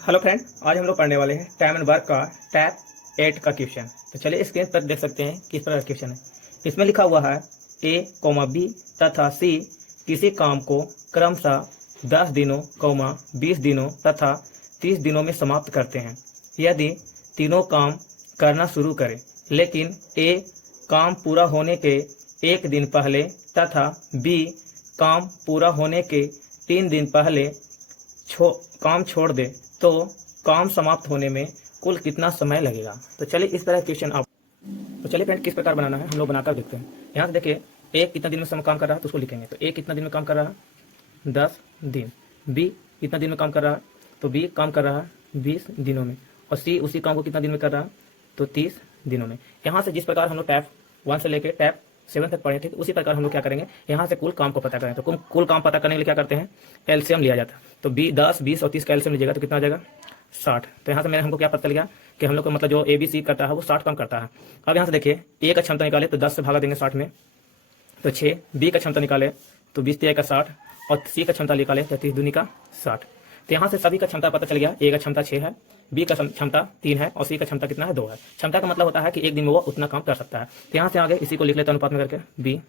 Hello friend, आज हम लोग पढ़ने वाले हैं टाइम एंड वर्क का टैप 8 का क्वेश्चन। तो चलिए स्क्रीन पर देख सकते हैं किस प्रकार क्वेश्चन है। इसमें लिखा हुआ है ए कॉमा बी तथा सी किसी काम को क्रमशः 10 दिनों 20 दिनों तथा 30 दिनों में समाप्त करते हैं। यदि तीनों काम करना शुरू करें लेकिन ए काम पूरा होने के एक दिन पहले तथा बी काम पूरा होने के 3 दिन पहले काम छोड़ दे तो काम समाप्त होने में कुल कितना समय लगेगा। तो चलिए इस तरह क्वेश्चन आप तो चलिए फ्रेंड किस प्रकार बनाना है हम लोग बनाकर देखते हैं। यहाँ से देखिए ए कितना दिन में काम कर रहा है तो उसको लिखेंगे। तो ए कितना दिन में काम कर रहा है 10 दिन। बी कितना दिन में काम कर रहा है तो बी काम कर रहा है 20 दिनों में। और सी उसी काम को कितना दिन में कर रहा है तो 30 दिनों में। यहाँ से जिस प्रकार हम लोग टैप 1 से लेकर टैप 7 तक पढ़े थे उसी प्रकार हम लोग क्या करेंगे, यहाँ से कुल काम को पता करें। तो कुल काम पता करने के लिए क्या करते हैं, एलसीएम लिया जाता है। तो 10 20 और 30 का एलसीएम लीजिएगा तो कितना आ जाएगा 60। तो यहाँ से हमको क्या पता चल गया कि हम लोग को मतलब जो ABC करता है वो 60 काम करता है। अब यहाँ से देखिए ए का क्षमता निकाले तो 10 से भागा देंगे 60 में तो 6। बी का क्षमता निकाले तो 20 का 60 और सी का क्षमता निकाले तो 30 दूनी का 60। तो यहाँ से सभी का क्षमता पता चल गया। ए का क्षमता 6 है, बी का क्षमता 3 है और सी का क्षमता कितना है 2 है। क्षमता का मतलब होता है कि एक दिन में वो उतना काम कर सकता है। तो यहाँ से आगे इसी को लिख लेते हैं अनुपात में करके बी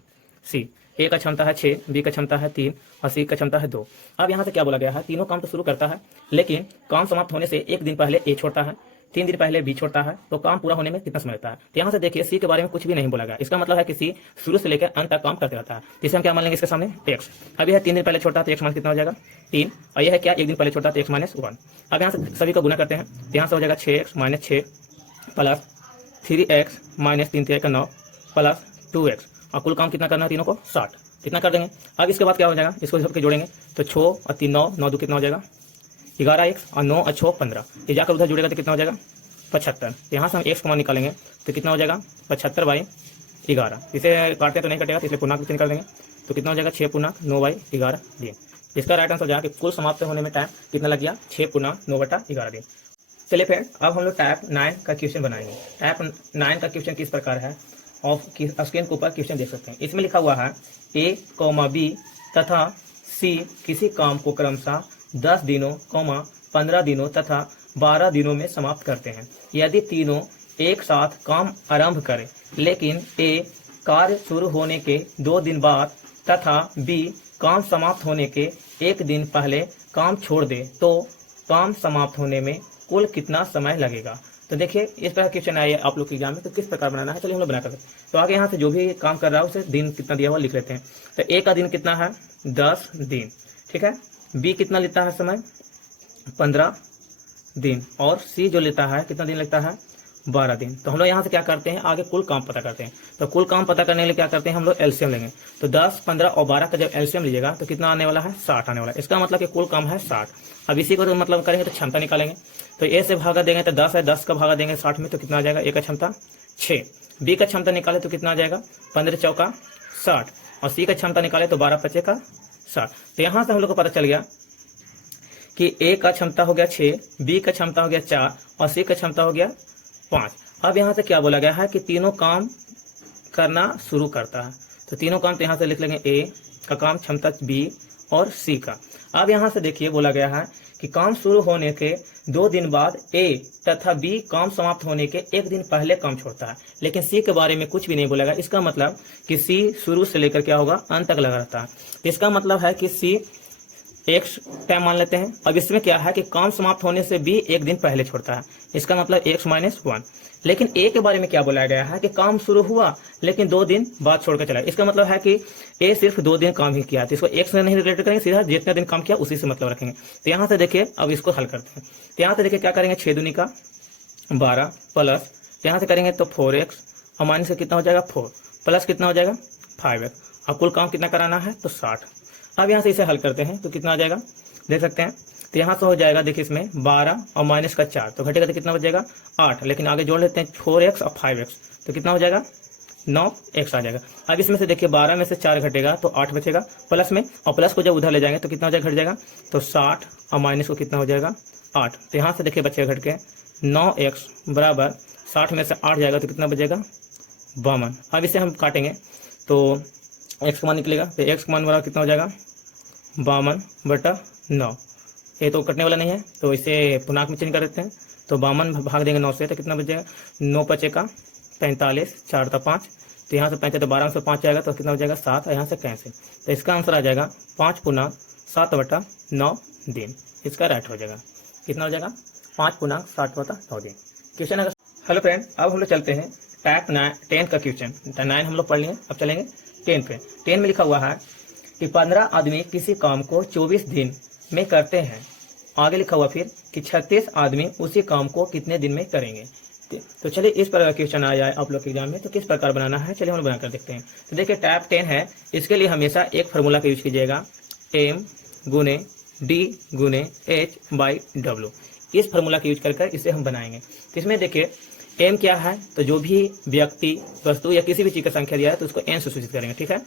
सी। ए का क्षमता है 6, बी का क्षमता है 3 और सी का क्षमता है 2। अब यहाँ से क्या बोला गया है, तीनों काम तो शुरू करता है लेकिन काम समाप्त होने से एक दिन पहले ए छोड़ता है, 3 दिन पहले बी छोड़ता है। तो काम पूरा होने में कितना समय लगता है। तो यहाँ से देखिए सी के बारे में कुछ भी नहीं बोला गया। इसका मतलब है कि सी शुरू से लेकर अंत तक काम करते रहता है। इसे हम क्या मान लेंगे इसके सामने एक्स। अब यह 3 दिन पहले छोड़ता है तो एक्स मान कितना हो जाएगा 3 और यह है क्या 1 दिन पहले छोड़ता है तो एक्स -1। अब यहाँ से सभी का गुना करते हैं तो यहाँ से हो जाएगा 6x - 6 plus 3x - 3 3 9 plus 2x और कुल काम कितना करना है तीनों को 60। कितना कर देंगे। अब इसके बाद क्या हो जाएगा, इसको सबके जोड़ेंगे तो 6 और 3 9 9 2 कितना हो जाएगा 11x और 9 और 6 15। ये जाकर उधर जुड़ेगा तो कितना हो जाएगा 75। यहाँ से हम x का मान निकालेंगे तो कितना हो जाएगा 75/11। इसे काटते तो नहीं कटेगा तो इसलिए पूर्णांक निकाल देंगे तो कितना हो जाएगा 6 × 9/11 दिन। इसका राइट आंसर जाएगा कि कुल समाप्त होने में टाइम कितना लग गया 6 × 9/11 दिन। चलिए फ्रेंड अब हम लोग टैप 9 का क्वेश्चन बनाएंगे। टैप 9 का क्वेश्चन किस प्रकार है और स्क्रीन के ऊपर क्वेश्चन देख सकते हैं। इसमें लिखा हुआ है ए बी तथा सी किसी काम को क्रमशः 10 दिनों 15 दिनों तथा 12 दिनों में समाप्त करते हैं। यदि तीनों एक साथ काम आरंभ करें लेकिन ए कार्य शुरू होने के 2 दिन बाद तथा बी काम समाप्त होने के 1 दिन पहले काम छोड़ दे तो काम समाप्त होने में कुल कितना समय लगेगा। तो देखिए इस तरह क्वेश्चन आए आप लोग के एग्जाम में तो किस प्रकार बनाना है चलिए हम लोग बना करते हैं। तो आगे यहाँ से जो भी काम कर रहा है उसे दिन कितना दिया हुआ लिख लेते हैं। तो ए का दिन कितना है 10 दिन, ठीक है। बी कितना लेता है समय 15 दिन और सी जो लेता है कितना दिन लगता है 12 दिन। तो हम लोग यहाँ से क्या करते हैं आगे कुल काम पता करते हैं। तो कुल काम पता करने के लिए क्या करते हैं हम लोग एलसीएम लेंगे। तो 10 15 और 12 का जब एलसीएम लीजिएगा तो कितना आने वाला है 60 आने वाला है। इसका मतलब कि कुल काम है 60। अब इसी को तो मतलब करेंगे तो क्षमता निकालेंगे। तो ए से भागा देंगे तो 10 है, 10 का भागा देंगे 60 में तो कितना आ जाएगा ए का क्षमता 6। बी का क्षमता निकाले तो कितना आ जाएगा 15 चौका 60 और सी का क्षमता निकाले तो 12 पचे का 60। तो यहाँ से हम लोग को पता चल गया कि ए का क्षमता हो गया 6, बी का क्षमता हो गया 4 और सी का क्षमता हो गया 5। अब यहाँ से क्या बोला गया है कि तीनों काम करना शुरू करता है। तो तीनों काम तो यहाँ से लिख लेंगे ए का काम क्षमता बी और सी का। अब यहाँ से देखिए बोला गया है कि काम शुरू होने के 2 दिन बाद ए तथा बी काम समाप्त होने के 1 दिन पहले काम छोड़ता है लेकिन सी के बारे में कुछ भी नहीं बोला गया। इसका मतलब कि सी शुरू से लेकर क्या होगा अंत तक लगा रहता है। इसका मतलब है कि सी एक्स टाइम मान लेते हैं। अब इसमें क्या है कि काम समाप्त होने से बी 1 दिन पहले छोड़ता है। इसका मतलब x - 1। लेकिन ए के बारे में क्या बोला गया है कि काम शुरू हुआ लेकिन 2 दिन बाद छोड़कर चला। इसका मतलब है कि ए सिर्फ 2 दिन काम ही किया। तो इसको x से नहीं रिलेटेड करेंगे, सीधा जितने दिन काम किया उसी से मतलब रखेंगे। तो यहाँ से देखिए अब इसको हल करते हैं। तो यहाँ से देखिए क्या करेंगे 6 दूनी का 12 प्लस यहाँ से करेंगे तो 4x और माइनस से कितना हो जाएगा 4 प्लस कितना हो जाएगा 5x। अब कुल काम कितना कराना है तो 60। अब यहाँ से इसे हल करते हैं तो कितना आ जाएगा देख सकते हैं। तो यहाँ से हो जाएगा देखिए इसमें 12 और माइनस का 4 तो घटेगा तो कितना बचेगा 8। लेकिन आगे जोड़ लेते हैं 4x और 5x तो कितना हो जाएगा 9x आ जाएगा। अब इसमें से देखिए 12 में से 4 घटेगा तो 8 बचेगा प्लस में, और प्लस को जब उधर ले जाएंगे तो कितना हो जाएगा घट जाएगा तो 60 और माइनस को कितना हो जाएगा 8। तो यहाँ से देखिए बचेगा घट के 9x बराबर 60 में से 8 जाएगा तो कितना बचेगा 52। अब इसे हम काटेंगे तो x का मान निकलेगा तो x का मान बराबर कितना हो जाएगा 52/9। ये तो कटने वाला नहीं है, तो इसे पूर्णांक में चेंज कर देते हैं। तो 52 भाग देंगे 9 से तो कितना बचेगा, 9 5 का 45, 4 था 5, तो यहाँ से 5 तो 12 से 5 आएगा तो कितना हो जाएगा 7, यहाँ से कैंसिल। तो इसका आंसर आ जाएगा 5×7/9 दिन। इसका राइट हो जाएगा, कितना हो जाएगा 5×7/9 दिन। क्वेश्चन अगर हेलो फ्रेंड, अब हम लोग चलते हैं टाइप 10 का क्वेश्चन। 9 हम लोग पढ़ लिए, अब चलेंगे 10 पे। 10 में लिखा हुआ है कि 15 आदमी किसी काम को 24 दिन में करते हैं। आगे लिखा हुआ फिर कि 36 आदमी उसी काम को कितने दिन में करेंगे। तो चलिए इस पर क्वेश्चन आ जाए आप लोग के एग्जाम में, तो किस प्रकार बनाना है चलिए हम लोग बनाकर देखते हैं। तो देखिए टाइप 10 है, इसके लिए हमेशा एक फार्मूला का यूज कीजिएगा, m गुने d गुने h/w। इस फार्मूला का यूज कर इसे हम बनाएंगे। तो इसमें देखिए m क्या है, तो जो भी व्यक्ति वस्तु या किसी भी चीज का संख्या दिया है तो उसको n से सूचित करेंगे, ठीक है।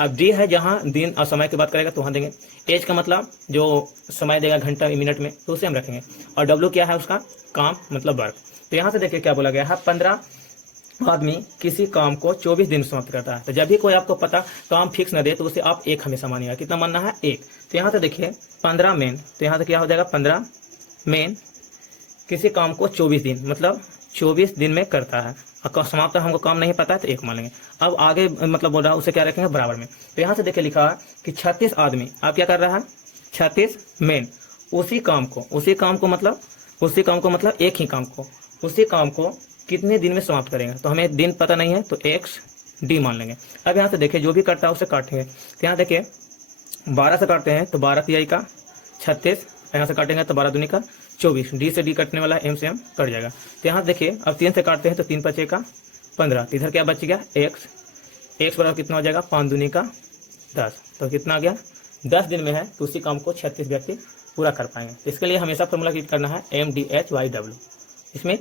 अब d है जहाँ दिन और समय की बात करेगा तो वहाँ देंगे। h का मतलब जो समय देगा घंटा मिनट में, तो उसे हम रखेंगे। और w क्या है, उसका काम मतलब वर्क। तो यहाँ से देखिए क्या बोला गया है, 15 आदमी किसी काम को 24 दिन समाप्त करता है। तो जब भी कोई आपको पता काम फिक्स न दे तो उसे आप 1 हमेशा मानिएगा। कितना मानना है, 1। तो यहाँ से देखिए 15 मेन, तो यहाँ से क्या हो जाएगा 15 मेन किसी काम को 24 दिन मतलब 24 दिन में करता है। और समाप्त हमको काम नहीं पता है तो 1 मान लेंगे। अब आगे मतलब बोल रहा है उसे क्या रखेंगे बराबर में। तो यहाँ से देखिए लिखा है कि 36 आदमी आप क्या कर रहा है, 36 मेन उसी काम को मतलब एक ही काम को उसी काम को कितने दिन में समाप्त करेंगे। तो हमें दिन पता नहीं है तो x d मान लेंगे। अब यहाँ से देखिए जो भी करता है उसे काटेंगे। तो यहाँ देखिए 12 से काटते हैं तो 12 तिहाई का 36, यहाँ से काटेंगे तो 12 दूनी का 24, डी से डी कटने वाला m से m कट जाएगा। तो यहाँ देखिए अब 3 से काटते हैं तो 3 5 का 15, तो इधर क्या बच गया x बराबर कितना हो जाएगा 5 दूनी का 10, तो कितना आ गया 10 दिन में है तो उसी काम को 36 व्यक्ति पूरा कर पाएंगे। तो इसके लिए हमेशा फॉर्मूला यूज करना है MDHYW। इसमें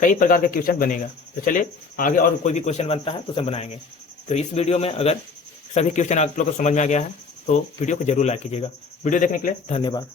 कई प्रकार के क्वेश्चन बनेगा। तो चलिए आगे और कोई भी क्वेश्चन बनता है तो उसे बनाएंगे। तो इस वीडियो में अगर सभी क्वेश्चन आप लोग को समझ में आ गया है तो वीडियो को जरूर लाइक कीजिएगा। वीडियो देखने के लिए धन्यवाद।